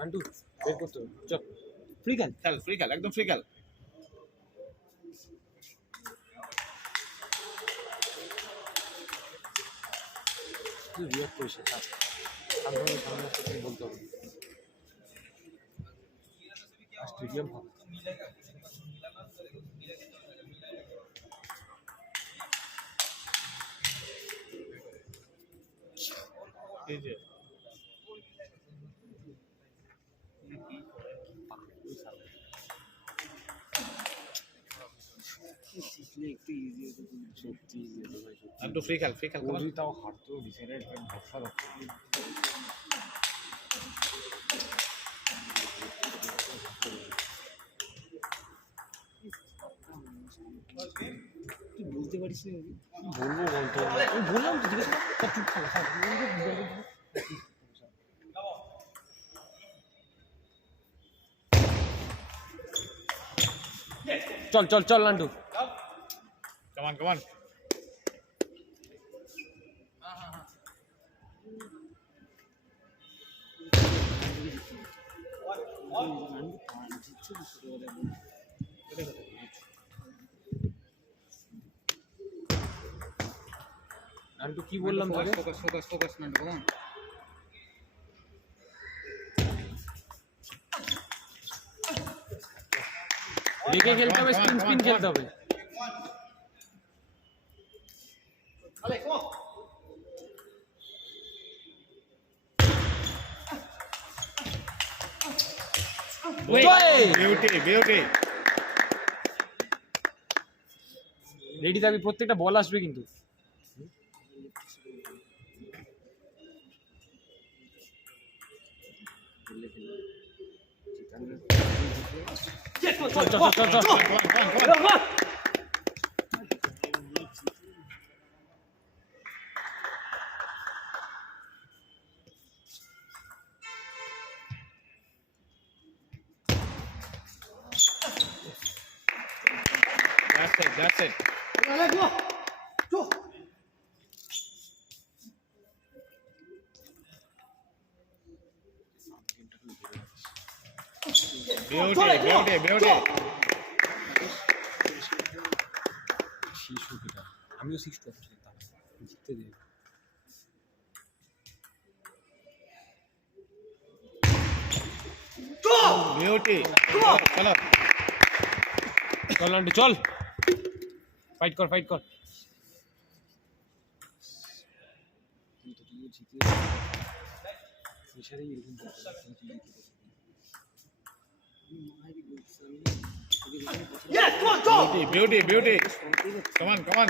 নান্টু বের করতে হবে। চল ফ্রি খেল ফ্রি খেল একদম ফ্রি খেল। তুই রিয়াক্ট করিস না, সামনে সামনে আসতে বলতে হবে। স্টেডিয়াম হবে এই যে একটু ইজি হতো, সত্যি ইজি হতো ভাই। একটু ফ্রি খেল ওরই তাও হারতো ডিসাইডেড ভরসা রাখতো। তুই বুঝতে পারিস না বলবো বলতো, আমি বললাম তো জিজ্ঞেস কর, চুপ থাক চল চল চল নান্টু কামান নান্টু কি বললাম তোকে? ফোকাস নান্টু কমান। রেখে খেলতে হবে, স্পিন খেলতে হবে। বিউটি রেডি থাকবি, প্রত্যেকটা বল আসবে কিন্তু। চল চল চল চল That's it. Beauty. আমিও 6 করছি, জিততে দিই। Beauty. চলো চল নান্টু চল, ফাইট কর Beauty. Come on. Beauty.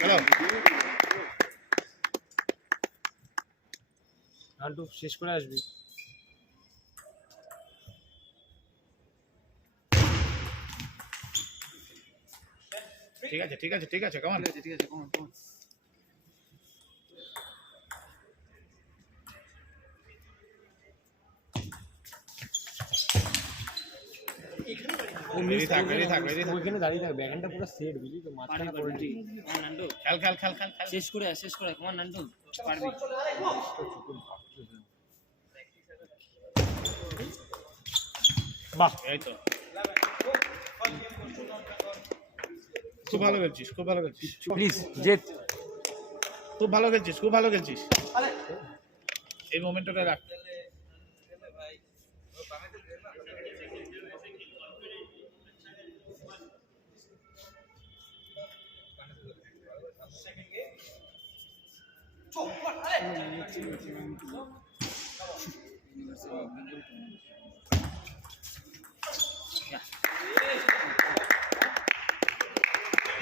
চলো নান্টু শেষ করে আসবি। ঠিক আছে কামান। ঠিক আছে কমান। Ready থাক। ওইখানে দাঁড়িয়ে থাকবে, ব্যাকহ্যান্ডটা পুরো সেট, বুঝলি তো, মাঝখানে পড়ে নি। নান্টু খেল শেষ করে কমান নান্টু, পারবি। বাহ, এই তো খুব ভালো খেলছিস প্লিজ জেত। খুব ভালো খেলছিস এই মোমেন্টটা রাখ।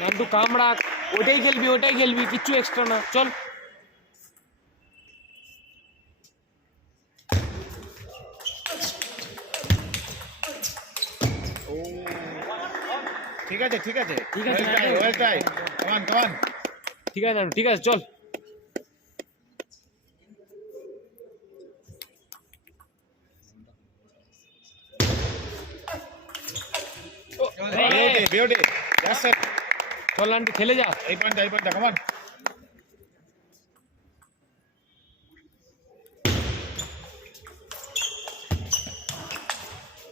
নান্টু কামড়া, ওটাই খেলবি, কিচ্ছু এক্সট্রা না। চল ঠিক আছে ঠিক আছে, ওয়েল ট্রাই কামান কামান ঠিক আছে নান্টু, ঠিক আছে চল। বিউটি দ্যাটস ইট চল নান্টু খেলে যা। এই পয়েন্ট কামান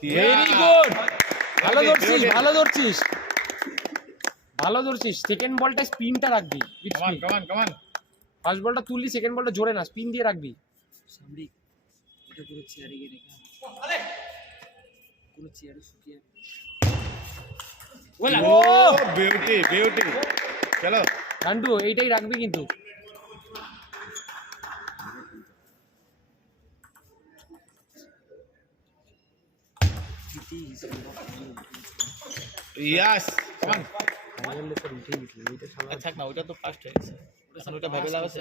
ভেরি গুড, ভালো ধরছিস, ভালো ধরছিস, ভালো ধরছিস। সেকেন্ড বলটা স্পিনটা রাখবি, কামান ফার্স্ট বলটা তুললি, সেকেন্ড বলটা জোরে না, স্পিন দিয়ে রাখবি। সামনে এটা পুরো চেয়ারে গিয়ে রেখে পুরো চেয়ারে শুকিয়ে ও বিউটি চলো নান্টু এইটাই রাখবি কিন্তু। ইয়াস কামান এইটা সালা থাক না ওটা তো ফার্স্ট হয়ে গেছে এখন ওটা ভেবে লাভ আছে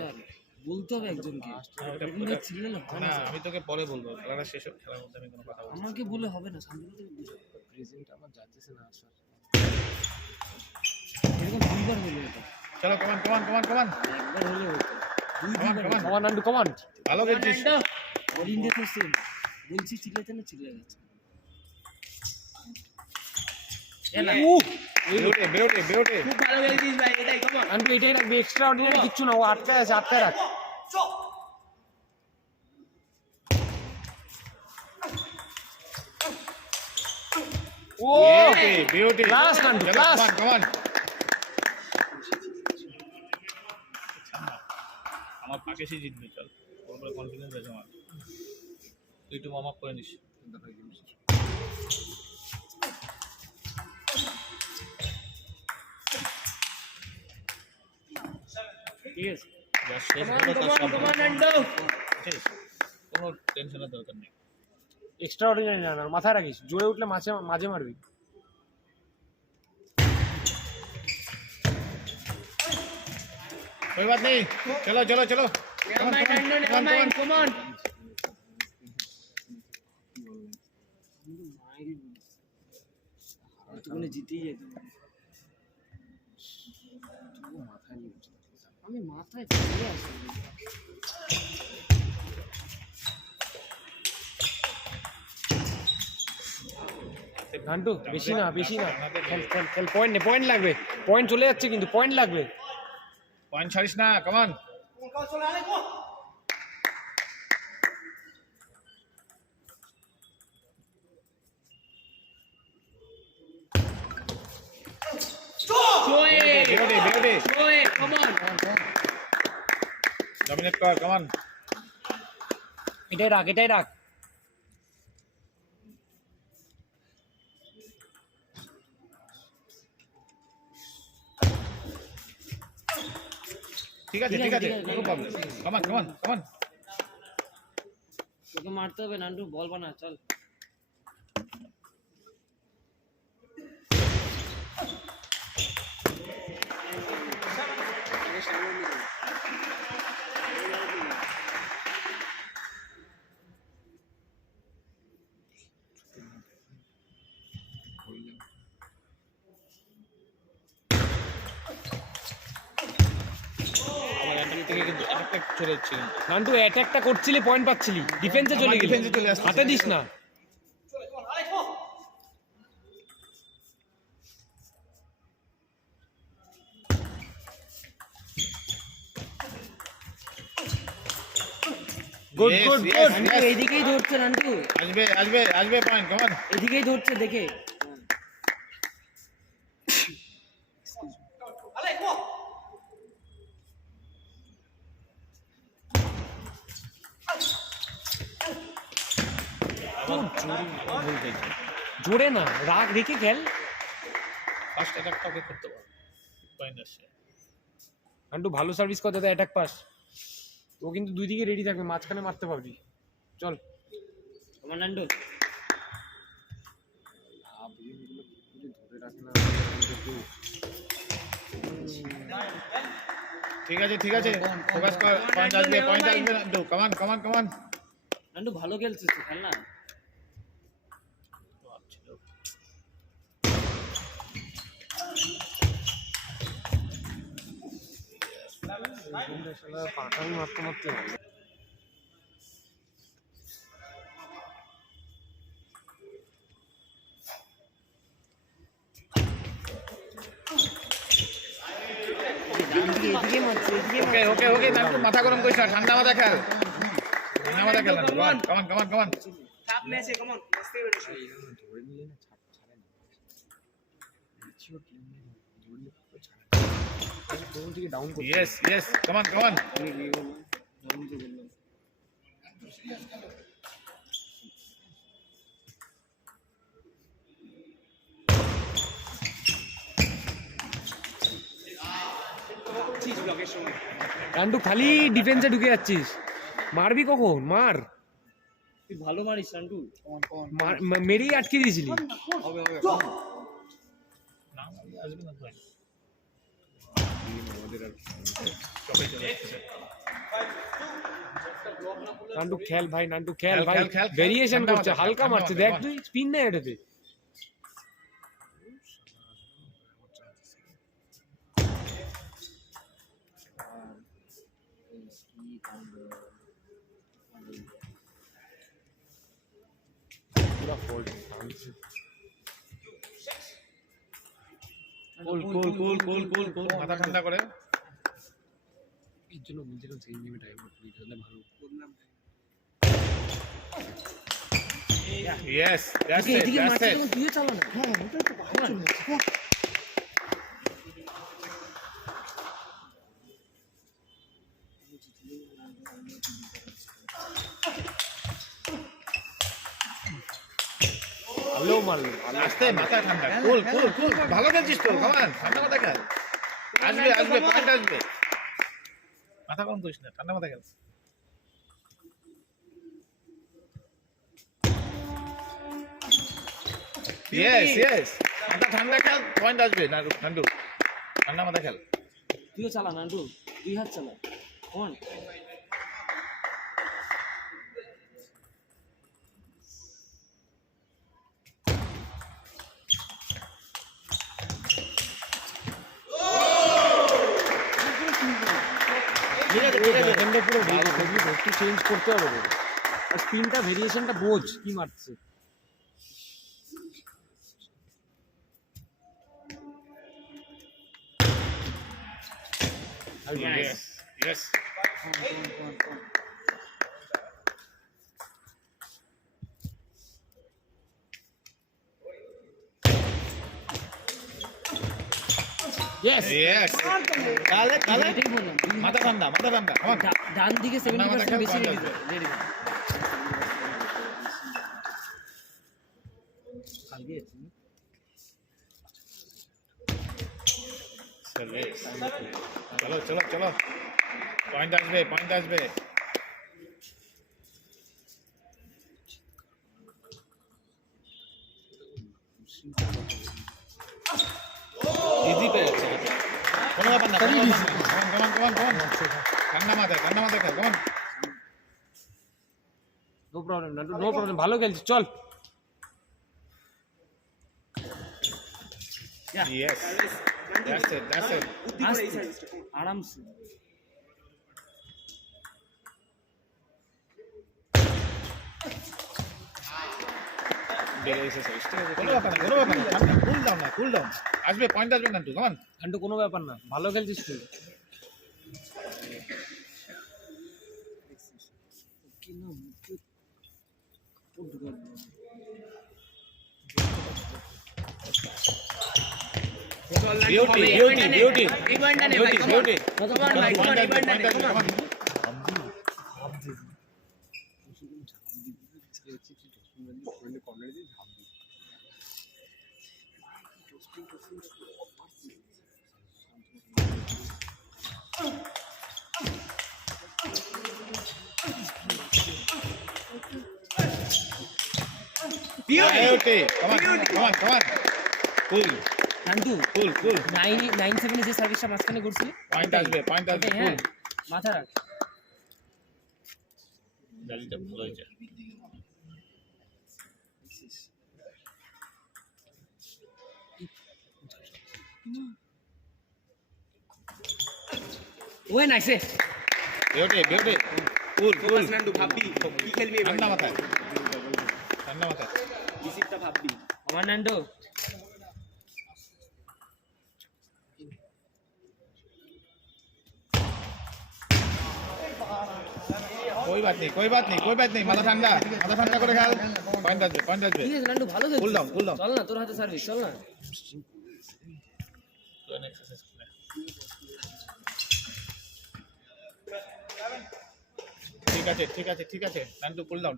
বলতে হবে একজনকে। ওটা এরকম ভাবে চিল্লে না হয় না না। আমি তোকে পরে বলবো খেলাটা শেষ হোক খেলার মধ্যে আমি কোনো কথা বলবো না। আমাকে বলে হবে না, শান্তনু থেকে বুঝো। প্রেজেন্ট আমার যাচ্ছে না আসলে। এরকম দুইবার হলো এটা, চলো কামান একবার হলে হতো, দুইবার কামান কমান নান্টু কমান। ভালো খেলছিস অল ইন্ডিয়া তো সেম বলছি, চিল্লাতে না চিল্লে গেছে। বিউটি খুব ভালো খেলছিস ভাই, এটাই খবর। নান্টু এটাই রাখবি, এক্সট্রা অর্ডিনারি কিচ্ছু না, ও আটকায় আছে, আটকায় রাখ। ও বিউটি Class, Nandu, class. কামান আমার পাকে সে জিতবে চল ওর উপরে কনফিডেন্স আছে আমার তুই একটু ওয়ার্ম আপ করে নিস ঠিক আছে, যা শেষ হলো তার সব ঠিক আছে? কোনো টেনশনের দরকার নেই এক্সট্রা অর্ডিনারি না, মাথায় রাখিস, জোরে উঠলে মাঝে মাঝে মারবি। कोई बात नहीं चलो কমান। তুমি জিতেই যেত, আমি মাথায় ফেলে আসি। নান্টু বেশি না খেল, পয়েন্ট লাগবে, পয়েন্ট চলে যাচ্ছে কিন্তু, পয়েন্ট লাগবে। पॉइंट ছাড়িস না কামান বিউটি ডমিনেট কর কামান এটাই রাখ। ঠিক আছে কোনো প্রবলেম কামান তোকে মারতে হবে নান্টু, বল বানা চল। আমার অ্যাটাক থেকে কিন্তু অ্যাটাক চলে যাচ্ছে নান্টু অ্যাটাকটা করছিলি, পয়েন্ট পাচ্ছিলি, ডিফেন্সে চলে গেলি, ডিফেন্সে চলে আসছে, হাতে দিস না। Good Yes, good yes, good. Nantu এইদিকেই ধরছে, নান্টু আসবে পয়েন্ট কামান এদিকেই ধরছে দেখে। জোরে না, রাগ রেখে খেল। ফার্স্ট অ্যাটাকটা ওকে করতে পারো পয়েন্ট আসছে নান্টু ভালো সার্ভিস করতে দেয়, অ্যাটাক পাস। ও কিন্তু দুই দিকে রেডি থাকবে, মাঝখানে মারতে পারবি। চল আমার নান্টু ধরে রাখে না। ঠিক আছে ফোকাস কর পয়েন্ট আসবে নান্টু কামান নান্টু ভালো খেলছিস তো, খেল না। পাকাই মারতে মারতে হবে। এদিকে মারছে এদিকে ওকে ওকে ওকে নান্টু মাথা গরম করিস না, ঠান্ডা মাথা খেল, ঠান্ডা মাথা খেল নান্টু, কমান কমান কমান। কাপ ম্যাচে কেমন মস্তি বেরোস ধরে নিলে না ছাড়ে না। রিচিও টিম ধরে নিলে পুরো ছাড়ে না। প্রথম থেকে ডাউন করতে ইয়েস ইয়েস কমান কমান। নান্টু খালি ডিফেন্সে ঢুকে যাচ্ছিস, মারবি কখন? মার, তুই ভালো মারিস নান্টু। মেরেই আটকে দিয়েছিলি। হবে হবে না আসবে না ভাই, নান্টু খেল ভাই, নান্টু খেল খেল, ভাই, খেল, খেল, ভেরিয়েশন ঠান্ডা করছে, মাথা, হালকা ঠান্ডা মারছে, মাথা, দেখ ঠান্ডা। তুই স্পিন না এটাতে। পুরা ফোল্ড কুল কুল কুল কুল কুল কুল, মাথা ঠান্ডা করে। এর জন্য বলছিলাম সেকেন্ড গেমে টাইম আউট নিতে হলে ভালো। ইয়েস দ্যাটস ইট এদিকে দ্যাটস মারছে ইট। তখন তুইও চালা না। হ্যাঁ ওটাই তো বাইরে চলে যাচ্ছে। ভালোও মারলো। আস্তে মাথা ঠান্ডা, কুল কুল কুল, ভালো খেলছিস তো, কমান ঠান্ডা মাথা খেল, আসবে আসবে পয়েন্ট আসবে, মাথা গরম করিস না, ঠান্ডা মাথা খেল। ইয়েস ইয়েস, মাথা ঠান্ডা খেল, পয়েন্ট আসবে না ঠান্ডু, ঠান্ডা মাথা খেল। তুইও চালা নান্টু, দুই হাত চালা। কমান ব্যাকহ্যান্ডে পুরো একটু চেঞ্জ করতে হবে তোকে। আর স্পিনটা ভেরিয়েশনটা বোঝ কি মারছে। ইয়েস ইয়েস, ইয়েস ইয়েস, তাহলে তাহলে এটাই বললাম। মাথা ঠান্ডা, মাথা ঠান্ডা, কমান। ডান দিকে 70% বেশি point রেডি আসবে। রেডি কালকে চলো চলো চলো, পয়েন্ট আসবে পয়েন্ট আসবে। ইজি পেয়ে যাচ্ছে, কোনো ব্যাপার না, কোনো ব্যাপার না। কমান কমান কমান কমান, ঠান্ডা মাথায় খেল, come on. No problem Nantu, no problem, ভালো খেলছিস, চল। Yes that's it that's it. আস্তে আরামসে। বেড়ে এসেছে, ঠিক আছে, কোনো ব্যাপার না, কোনো ব্যাপার না, ঠান্ডা, কুল ডাউন, আসবে পয়েন্ট আসবে না, কমান। নান্টু কোনো ব্যাপার না, ভালো খেলছিস তুই। কি না মুখে কাপড় ঢুকাবো। বিউটি বিউটি বিউটি বিউটি, কমান ভাই কমান পয়েন্ট আসবে, কমান। বিউটি, কমান, কুল নান্টু কুল, 9-7 যে সার্ভিসটা মাঝখানে করছিলি পয়েন্ট আসবে, ওটাই, হ্যাঁ মাথা রাখ। জালিটা ভালো হয়েছে। ওই নাইসে বেউটে বেউটে কুল কুল নান্টু ভাববি কি খেলবি এবার ঠান্ডা মাথায় ঠান্ডা মাথায় ডিসিপ্টটা ভাববি আমার নান্ডু कोई बात नहीं कोई बात नहीं माथा ठंडा করে খেল পয়েন্ট আসবে ঠিক আছে নান্ডু ভালো খেলছিস কুল ডাউন চল না তোর হাতে সার্ভিস চল না ঠিক আছে নান্টু কুল ডাউন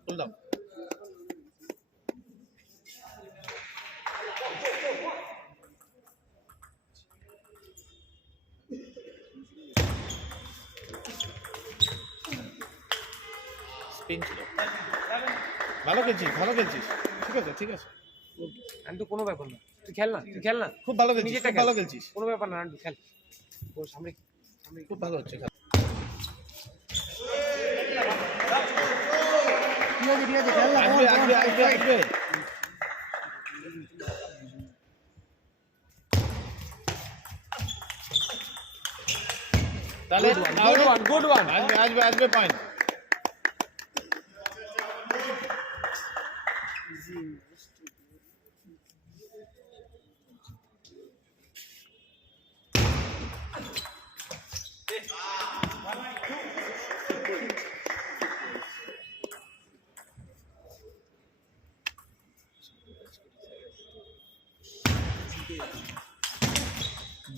স্পিন ছিল ভালো খেলছিস ঠিক আছে নান্টু কোনো ব্যাপার না তুই খেল না খুব ভালো খেলছিস নিজেরটা খুব খেল। ভালো খেলছিস কোনো ব্যাপার না নান্টু খেল ওর সামনে খুব ভালো হচ্ছে খেলা। ঠিক আছে খেল না আসবে তাহলে গুড ওয়ান আসবে পয়েন্ট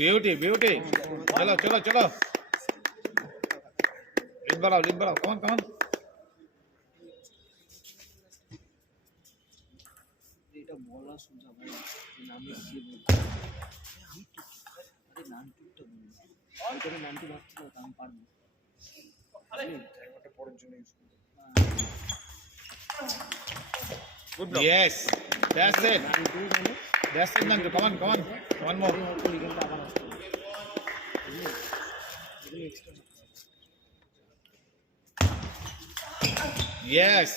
ब्यूटी चलो लिंक बढ़ाओ कौन এটা বলা সোজা ভাই নামে সে আরে নানটুটা বলি আমি নানটু ভাবছিল দাম পারবো একটা পরের জন্য ইউজ করব yes that's it নানটু মানে Nandu come on more লিগেন্ডটা আবার আসছে এগুলো extra yes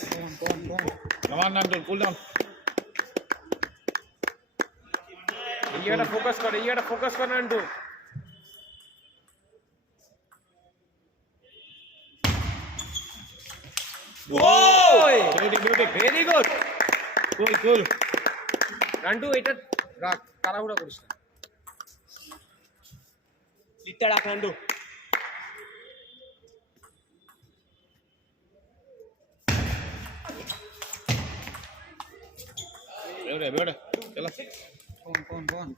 come on Nandu cool down ইয়েটা ফোকাস কর নান্টু ওই beauty very good cool Nantu এটা রাখ তাড়াহুড়া করিস না লিটটা রাখ নান্টু beauty चलो कौन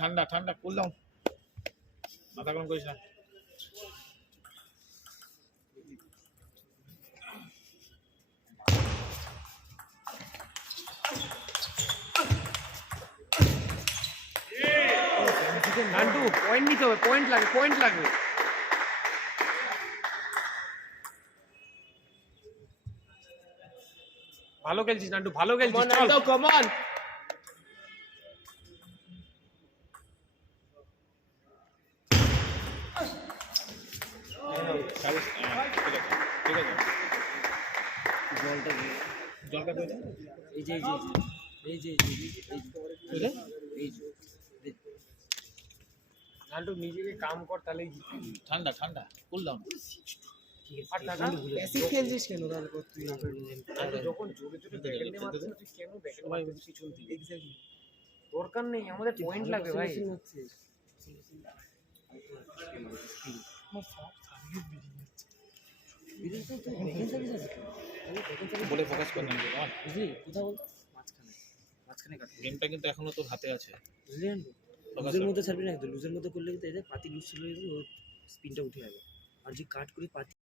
ঠান্ডা কুল ডাউন মাথা গরম করিস না নান্টু পয়েন্ট নিতে হবে পয়েন্ট লাগবে ভালো খেলছিস নান্টু চল কাম অন ঠিক আছে বলটা জলটা দে এই যে নান্টু নিজেকে কাম কর তাহলেই জিতবি ঠান্ডা কুল ডাউন আর টাকা বেশি খেলছিস কেন তাহলে তুই নান্টু যখন জোরে ব্যাকেন্ডে মারছিস তুই কেন ব্যাকেন্ডে মারছিস পিছন দিকে এক্স্যাক্টলি দরকার নেই আমাদের পয়েন্ট লাগবে ভাই বলে ফোকাস কর না বুঝলি কোথা বলতো মাঝখানে কাট গেমটা কিন্তু এখনো তোর হাতে আছে বুঝলি লুজের মধ্যে ছাড়বি না একদম লুজের মধ্যে করলে কিন্তু এদের পাতি লুজ ছিল স্পিনটা উঠে যাবে আর যে কাট করে পাতি